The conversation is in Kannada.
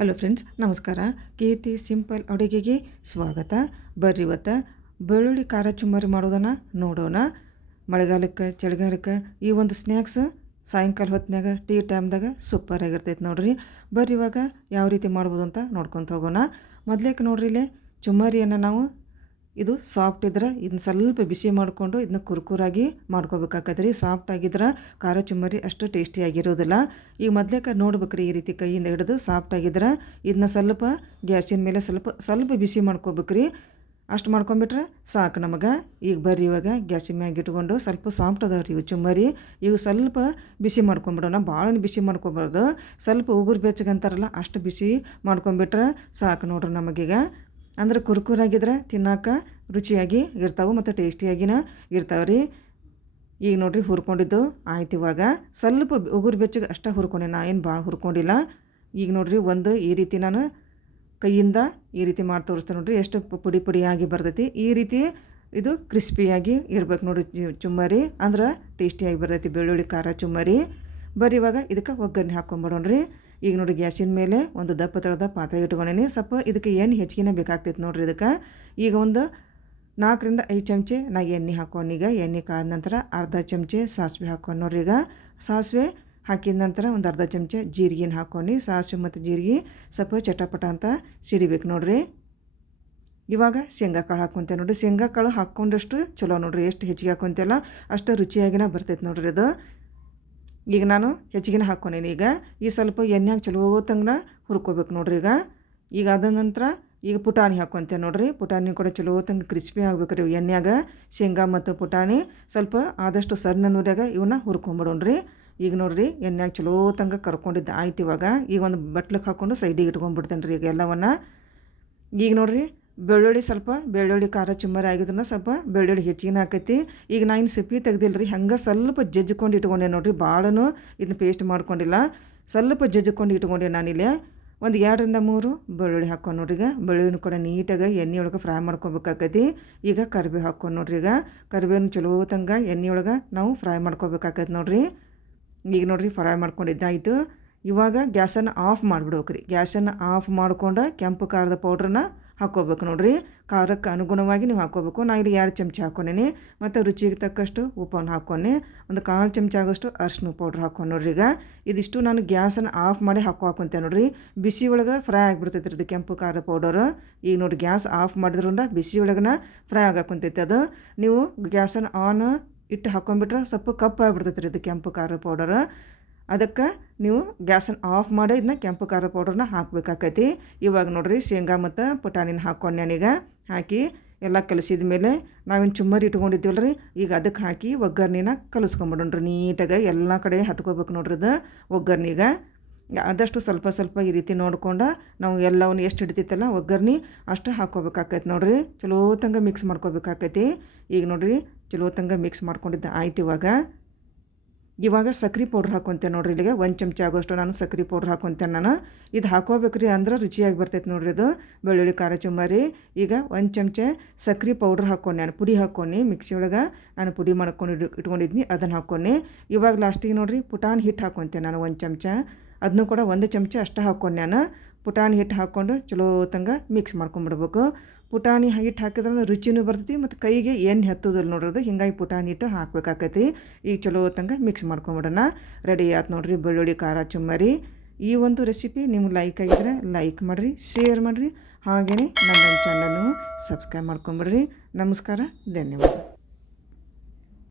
ಹಲೋ ಫ್ರೆಂಡ್ಸ್, ನಮಸ್ಕಾರ. ಕೀರ್ತಿ ಸಿಂಪಲ್ ಅಡುಗೆಗೆ ಸ್ವಾಗತ. ಬರ್ರಿ ಇವತ್ತು ಬೆಳ್ಳುಳ್ಳಿ ಖಾರ ಚುಮ್ಮರಿ ಮಾಡೋದನ್ನು ನೋಡೋಣ. ಮಳೆಗಾಲಕ್ಕೆ, ಚಳಿಗಾಲಕ್ಕೆ ಈ ಒಂದು ಸ್ನ್ಯಾಕ್ಸ್ ಸಾಯಂಕಾಲ ಹೊತ್ತಿನಾಗ ಟೀ ಟೈಮ್ದಾಗ ಸೂಪರ್ ಆಗಿರ್ತೈತೆ ನೋಡ್ರಿ. ಬರ್ರಿ ಇವಾಗ ಯಾವ ರೀತಿ ಮಾಡ್ಬೋದು ಅಂತ ನೋಡ್ಕೊತ ಹೋಗೋಣ. ಮೊದ್ಲೇಕೆ ನೋಡ್ರಿ ಇಲ್ಲಿ ಚುಮ್ಮರಿಯನ್ನು ನಾವು ಇದು ಸಾಫ್ಟ್ ಇದ್ರೆ ಇದನ್ನ ಸ್ವಲ್ಪ ಬಿಸಿ ಮಾಡಿಕೊಂಡು ಇದನ್ನ ಕುರ್ಕುರಾಗಿ ಮಾಡ್ಕೋಬೇಕಾಗತ್ತೆ ಸಾಫ್ಟ್ ಆಗಿದ್ರೆ ಖಾರ ಚುಮ್ಮರಿ ಅಷ್ಟು ಟೇಸ್ಟಿಯಾಗಿರೋದಿಲ್ಲ ಈಗ ಮೊದ್ಲೇಕ ನೋಡ್ಬೇಕ್ರಿ ಈ ರೀತಿ ಕೈಯಿಂದ ಹಿಡಿದು ಸಾಫ್ಟ್ ಆಗಿದ್ರೆ ಇದನ್ನ ಸ್ವಲ್ಪ ಗ್ಯಾಸಿನ ಮೇಲೆ ಸ್ವಲ್ಪ ಸ್ವಲ್ಪ ಬಿಸಿ ಮಾಡ್ಕೋಬೇಕ್ರಿ. ಅಷ್ಟು ಮಾಡ್ಕೊಂಬಿಟ್ರೆ ಸಾಕು ನಮಗೆ. ಈಗ ಬರ್ರಿ ಇವಾಗ ಗ್ಯಾಸಿನ ಮ್ಯಾಗ ಇಟ್ಕೊಂಡು ಸ್ವಲ್ಪ ಸಾಫ್ಟ್ ಅದಾವೆ ರೀ ಇವು ಚುಮ್ಮರಿ. ಇವು ಸ್ವಲ್ಪ ಬಿಸಿ ಮಾಡ್ಕೊಂಬಿಡೋಣ. ಭಾಳ ಬಿಸಿ ಮಾಡ್ಕೊಬಾರ್ದು. ಸ್ವಲ್ಪ ಉಗುರು ಬೆಚ್ಚಗಂತಾರಲ್ಲ ಅಷ್ಟು ಬಿಸಿ ಮಾಡ್ಕೊಂಬಿಟ್ರೆ ಸಾಕು ನೋಡ್ರಿ ನಮಗೀಗ. ಅಂದ್ರೆ ಕುರ್ಕುರಾಗಿದ್ರೆ ತಿನ್ನೋಕೆ ರುಚಿಯಾಗಿ ಇರ್ತಾವೆ ಮತ್ತು ಟೇಸ್ಟಿಯಾಗಿನ ಇರ್ತಾವೆ ರೀ. ಈಗ ನೋಡ್ರಿ ಹುರ್ಕೊಂಡಿದ್ದು ಆಯ್ತು ಇವಾಗ. ಸ್ವಲ್ಪ ಉಗುರು ಬೆಚ್ಚಗೆ ಅಷ್ಟೇ ಹುರ್ಕೊಂಡೆ ನಾ, ಏನು ಭಾಳ ಹುರ್ಕೊಂಡಿಲ್ಲ. ಈಗ ನೋಡಿರಿ ಒಂದು ಈ ರೀತಿ ನಾನು ಕೈಯಿಂದ ಈ ರೀತಿ ಮಾಡಿ ತೋರಿಸ್ತೇನೆ ನೋಡಿರಿ, ಎಷ್ಟು ಪುಡಿ ಪುಡಿಯಾಗಿ ಬರ್ತೈತಿ. ಈ ರೀತಿ ಇದು ಕ್ರಿಸ್ಪಿಯಾಗಿ ಇರ್ಬೇಕು ನೋಡಿ ಚುಮ್ಮರಿ. ಅಂದ್ರೆ ಟೇಸ್ಟಿಯಾಗಿ ಬರ್ತೈತಿ ಬೆಳ್ಳುಳ್ಳಿ ಖಾರ ಚುಮ್ಮರಿ. ಬರ್ರಿ ಇವಾಗ ಇದಕ್ಕೆ ಒಗ್ಗರಣೆ ಹಾಕ್ಕೊಂಬಿಡೋಣ್ರಿ ಈಗ ನೋಡಿ ಗ್ಯಾಸಿನ ಮೇಲೆ ಒಂದು ದಪ್ಪ ತಳದ ಪಾತ್ರೆ ಇಟ್ಕೊಂಡೇನಿ. ಸ್ವಲ್ಪ ಇದಕ್ಕೆ ಏನು ಹೆಚ್ಚಿಗೆ ಬೇಕಾಗ್ತೈತೆ ನೋಡ್ರಿ ಇದಕ್ಕೆ. ಈಗ ಒಂದು ನಾಲ್ಕರಿಂದ ಐದು ಚಮಚೆ ನಾ ಎಣ್ಣೆ ಈಗ ಎಣ್ಣೆ ಕಾದ ನಂತರ ಅರ್ಧ ಚಮಚೆ ಸಾಸಿವೆ ಹಾಕೊಂಡು ನೋಡ್ರಿ ಈಗ. ಸಾಸಿವೆ ಹಾಕಿದ ನಂತರ ಒಂದು ಅರ್ಧ ಚಮಚೆ ಜೀರಿಗೆನ ಹಾಕ್ಕೊಂಡು. ಸಾಸಿವೆ ಮತ್ತು ಜೀರಿಗೆ ಸ್ವಲ್ಪ ಚಟಪಟ ಅಂತ ಸಿಡಿಬೇಕು ನೋಡ್ರಿ. ಇವಾಗ ಶೇಂಗಾ ಕಾಳು ಹಾಕ್ಕೊಂತೆ ನೋಡಿರಿ. ಶೇಂಗಾ ಕಾಳು ಹಾಕ್ಕೊಂಡಷ್ಟು ಚಲೋ ನೋಡ್ರಿ. ಎಷ್ಟು ಹೆಚ್ಚಿಗೆ ಹಾಕ್ಕೊಂತೆಲ್ಲ ಅಷ್ಟು ರುಚಿಯಾಗಿನ ಬರ್ತೈತೆ ನೋಡ್ರಿ ಅದು ಈಗ ನಾನು ಹೆಚ್ಚಿಗೆ ಹಾಕ್ಕೊಂಡೇನಿ. ಈಗ ಈ ಸ್ವಲ್ಪ ಎಣ್ಣೆಗೆ ಚಲೋ ತಂಗನ ಹುರ್ಕೋಬೇಕು ನೋಡ್ರಿ ಈಗ. ಈಗ ಅದ ನಂತರ ಈಗ ಪುಟಾಣಿ ಹಾಕ್ಕೊಂತೆ ನೋಡ್ರಿ. ಪುಟಾಣಿ ಕೂಡ ಚಲೋ ತಂಗ ಕ್ರಿಸ್ಪಿ ಆಗ್ಬೇಕು ರೀ ಎಣ್ಣೆಯಾಗ. ಶೇಂಗಾ ಮತ್ತು ಪುಟಾಣಿ ಸ್ವಲ್ಪ ಆದಷ್ಟು ಸಣ್ಣ ನೂರ್ಯಾಗ ಇವನ್ನ ಹುರ್ಕೊಂಬಿಡೋಣ್ರಿ. ಈಗ ನೋಡ್ರಿ ಎಣ್ಣೆಗೆ ಚಲೋ ತಂಗ ಕರ್ಕೊಂಡಿದ್ದು. ಆಯ್ತು ಇವಾಗ. ಈಗ ಒಂದು ಬಟ್ಲಕ್ಕೆ ಹಾಕ್ಕೊಂಡು ಸೈಡಿಗೆ ಇಟ್ಕೊಂಡ್ಬಿಡ್ತೇನೆ ರೀ ಈಗ ಎಲ್ಲವನ್ನ. ಈಗ ನೋಡ್ರಿ ಬೆಳ್ಳುಳ್ಳಿ ಸ್ವಲ್ಪ, ಬೆಳ್ಳುಳ್ಳಿ ಖಾರ ಚುಮ್ಮರಿ ಆಗಿದ್ರು ಸ್ವಲ್ಪ ಬೆಳ್ಳುಳ್ಳಿ ಹೆಚ್ಚಿಗೆ ಹಾಕೈತಿ. ಈಗ ನಾ ಇನ್ನು ಸಿಪ್ಪಿ ತೆಗ್ದಿಲ್ಲ ರೀ ಹಂಗೆ ಸ್ವಲ್ಪ ಜಜ್ಜಿಕೊಂಡು ಇಟ್ಕೊಂಡೆ ನೋಡಿರಿ ಭಾಳನು ಇದನ್ನ ಪೇಸ್ಟ್ ಮಾಡ್ಕೊಂಡಿಲ್ಲ. ಸ್ವಲ್ಪ ಜಜ್ಜಿಕೊಂಡು ಇಟ್ಕೊಂಡೆ ನಾನಿಲ್ಲಿ ಒಂದು ಎರಡರಿಂದ ಮೂರು ಬೆಳ್ಳುಳ್ಳಿ ಹಾಕ್ಕೊಂಡು ನೋಡ್ರಿ ಈಗ. ಬೆಳ್ಳುಳ್ಳಿನ ಕೂಡ ನೀಟಾಗಿ ಎಣ್ಣೆ ಒಳಗೆ ಫ್ರೈ ಮಾಡ್ಕೊಬೇಕಾಕೈತಿ. ಈಗ ಕರಿಬೇವು ಹಾಕ್ಕೊಂಡು ನೋಡ್ರಿ ಈಗ. ಕರಿಬೇವನ್ನ ಚಲೋ ತಂಗ ಎಣ್ಣೆ ಒಳಗೆ ನಾವು ಫ್ರೈ ಮಾಡ್ಕೋಬೇಕಾಕೈತಿ ನೋಡ್ರಿ. ಈಗ ನೋಡ್ರಿ ಫ್ರೈ ಮಾಡ್ಕೊಂಡಿದ್ದಾಯಿತು. ಇವಾಗ ಗ್ಯಾಸನ್ನು ಆಫ್ ಮಾಡಿಬಿಡ್ಬೇಕ್ರಿ. ಗ್ಯಾಸನ್ನು ಆಫ್ ಮಾಡ್ಕೊಂಡು ಕೆಂಪು ಖಾರದ ಪೌಡ್ರನ್ನ ಹಾಕ್ಕೋಬೇಕು ನೋಡಿರಿ. ಖಾರಕ್ಕೆ ಅನುಗುಣವಾಗಿ ನೀವು ಹಾಕ್ಕೋಬೇಕು. ನಾನು ಇಲ್ಲಿ ಎರಡು ಚಮಚ ಹಾಕ್ಕೊಂಡೇನಿ. ಮತ್ತು ರುಚಿಗೆ ತಕ್ಕಷ್ಟು ಉಪ್ಪನ್ನು ಹಾಕ್ಕೊಂಡೆ. ಒಂದು ಕಾಲು ಚಮಚ ಆಗೋಷ್ಟು ಅರ್ಶಿನ ಪೌಡ್ರ್ ಹಾಕ್ಕೊಂಡು ನೋಡ್ರಿ ಈಗ. ಇದಿಷ್ಟು ನಾನು ಗ್ಯಾಸನ್ನು ಆಫ್ ಮಾಡಿ ಹಾಕೋ ಹಾಕೊಂತೆ ನೋಡಿರಿ. ಬಿಸಿ ಒಳಗೆ ಫ್ರೈ ಆಗಿಬಿಡ್ತೈತೆ ಇದು ಕೆಂಪು ಖಾರದ ಪೌಡರ್. ಈಗ ನೋಡಿ ಗ್ಯಾಸ್ ಆಫ್ ಮಾಡಿದ್ರಿಂದ ಬಿಸಿ ಒಳಗನ ಫ್ರೈ ಆಗಾಕೊಂತೈತೆ ಅದು. ನೀವು ಗ್ಯಾಸನ್ನು ಆನ್ ಇಟ್ಟು ಹಾಕೊಂಡ್ಬಿಟ್ರೆ ಸ್ವಲ್ಪ ಕಪ್ಪಾಗಿಬಿಡ್ತೈತೆ ರೀ ಇದು ಕೆಂಪು ಖಾರ ಪೌಡರ್. ಅದಕ್ಕೆ ನೀವು ಗ್ಯಾಸನ್ನು ಆಫ್ ಮಾಡಿ ಇದನ್ನ ಕೆಂಪು ಖಾರ ಪೌಡ್ರನ್ನ ಹಾಕಬೇಕಾಕೈತಿ. ಇವಾಗ ನೋಡ್ರಿ ಶೇಂಗಾ ಮತ್ತು ಪುಟಾಣಿನ ಹಾಕ್ಕೊಂಡು ನಾನೀಗ ಹಾಕಿ ಎಲ್ಲ ಕಲಸಿದ ಮೇಲೆ ನಾವೇನು ಚುಮ್ಮರಿ ಇಟ್ಕೊಂಡಿದ್ದೀವಲ್ಲ ರೀ ಈಗ ಅದಕ್ಕೆ ಹಾಕಿ ಒಗ್ಗರ್ಣಿನ ಕಲಿಸ್ಕೊಂಬಿಡೋಣ್ರಿ ನೀಟಾಗಿ. ಎಲ್ಲ ಕಡೆ ಹತ್ಕೋಬೇಕು ನೋಡ್ರಿ ಅದು ಒಗ್ಗರ್ಣಿಗೆ ಆದಷ್ಟು ಸ್ವಲ್ಪ ಸ್ವಲ್ಪ ಈ ರೀತಿ ನೋಡ್ಕೊಂಡು ನಾವು ಎಲ್ಲವನ್ನು ಎಷ್ಟು ಹಿಡಿತೈತಲ್ಲ ಒಗ್ಗರ್ಣಿ ಅಷ್ಟು ಹಾಕ್ಕೋಬೇಕಾಕೈತಿ ನೋಡ್ರಿ. ಚಲೋ ತಂಗ ಮಿಕ್ಸ್ ಮಾಡ್ಕೋಬೇಕಾಕೈತಿ. ಈಗ ನೋಡ್ರಿ ಚಲೋ ತಂಗ ಮಿಕ್ಸ್ ಮಾಡ್ಕೊಂಡಿದ್ದ ಆಯ್ತು ಇವಾಗ. ಇವಾಗ ಸಕ್ರೆ ಪೌಡ್ರ್ ಹಾಕೊತೇನೆ ನೋಡ್ರಿ ಇಲ್ಲಿಗೆ. ಒಂದು ಚಮಚ ಆಗೋಷ್ಟು ನಾನು ಸಕ್ರೆ ಪೌಡ್ರ್ ಹಾಕೊತೇನೆ ನಾನು. ಇದು ಹಾಕೋಬೇಕ್ರಿ ಅಂದ್ರೆ ರುಚಿಯಾಗಿ ಬರ್ತೈತೆ ನೋಡ್ರಿ ಇದು. ಬೆಳ್ಳುಳ್ಳಿ, ಖಾರ ಚುಮ್ಮರಿ ಈಗ ಒಂದು ಚಮಚ ಸಕ್ರೆ ಪೌಡ್ರ್ ಹಾಕ್ಕೊಂಡು ನಾನು. ಪುಡಿ ಹಾಕ್ಕೊಂಡು ಮಿಕ್ಸಿ ಒಳಗೆ ನಾನು ಪುಡಿ ಮಾಡ್ಕೊಂಡು ಇಟ್ಕೊಂಡಿದ್ನಿ. ಅದನ್ನು ಹಾಕ್ಕೊಂಡು ಇವಾಗ ಲಾಸ್ಟಿಗೆ ನೋಡಿರಿ ಪುಟಾನ್ ಹಿಟ್ಟು ಹಾಕೊತೇನೆ ನಾನು ಒಂದು ಚಮಚ. ಅದನ್ನು ಕೂಡ ಒಂದು ಚಮಚ ಅಷ್ಟು ಹಾಕ್ಕೊಂಡು ನಾನು ಪುಟಾಣಿ ಹಿಟ್ಟು ಹಾಕ್ಕೊಂಡು ಚಲೋ ತಂಗ ಮಿಕ್ಸ್ ಮಾಡ್ಕೊಂಬಿಡ್ಬೇಕು. ಪುಟಾಣಿ ಹಿಟ್ಟು ಹಾಕಿದ್ರೆ ರುಚಿನೂ ಬರ್ತೈತಿ ಮತ್ತು ಕೈಗೆ ಎಣ್ಣೆ ಹತ್ತೋದಿಲ್ಲ ನೋಡ್ರದು ಹಿಂಗಾಗಿ ಪುಟಾಣಿ ಹಿಟ್ಟು ಹಾಕ್ಬೇಕಾಕೈತಿ. ಈಗ ಚಲೋ ತಂಗ ಮಿಕ್ಸ್ ಮಾಡ್ಕೊಂಬಿಡೋಣ. ರೆಡಿ ಆಯ್ತು ನೋಡ್ರಿ ಬೆಳ್ಳುಳ್ಳಿ, ಖಾರ, ಚುಮ್ಮರಿ. ಈ ಒಂದು ರೆಸಿಪಿ ನಿಮ್ಗೆ ಲೈಕ್ ಆಗಿದ್ರೆ ಲೈಕ್ ಮಾಡಿರಿ ಶೇರ್ ಮಾಡಿರಿ. ಹಾಗೆಯೇ ನಮ್ಮ ಚಾನಲ್ನು ಸಬ್ಸ್ಕ್ರೈಬ್ ಮಾಡ್ಕೊಂಬಿಡ್ರಿ. ನಮಸ್ಕಾರ, ಧನ್ಯವಾದ.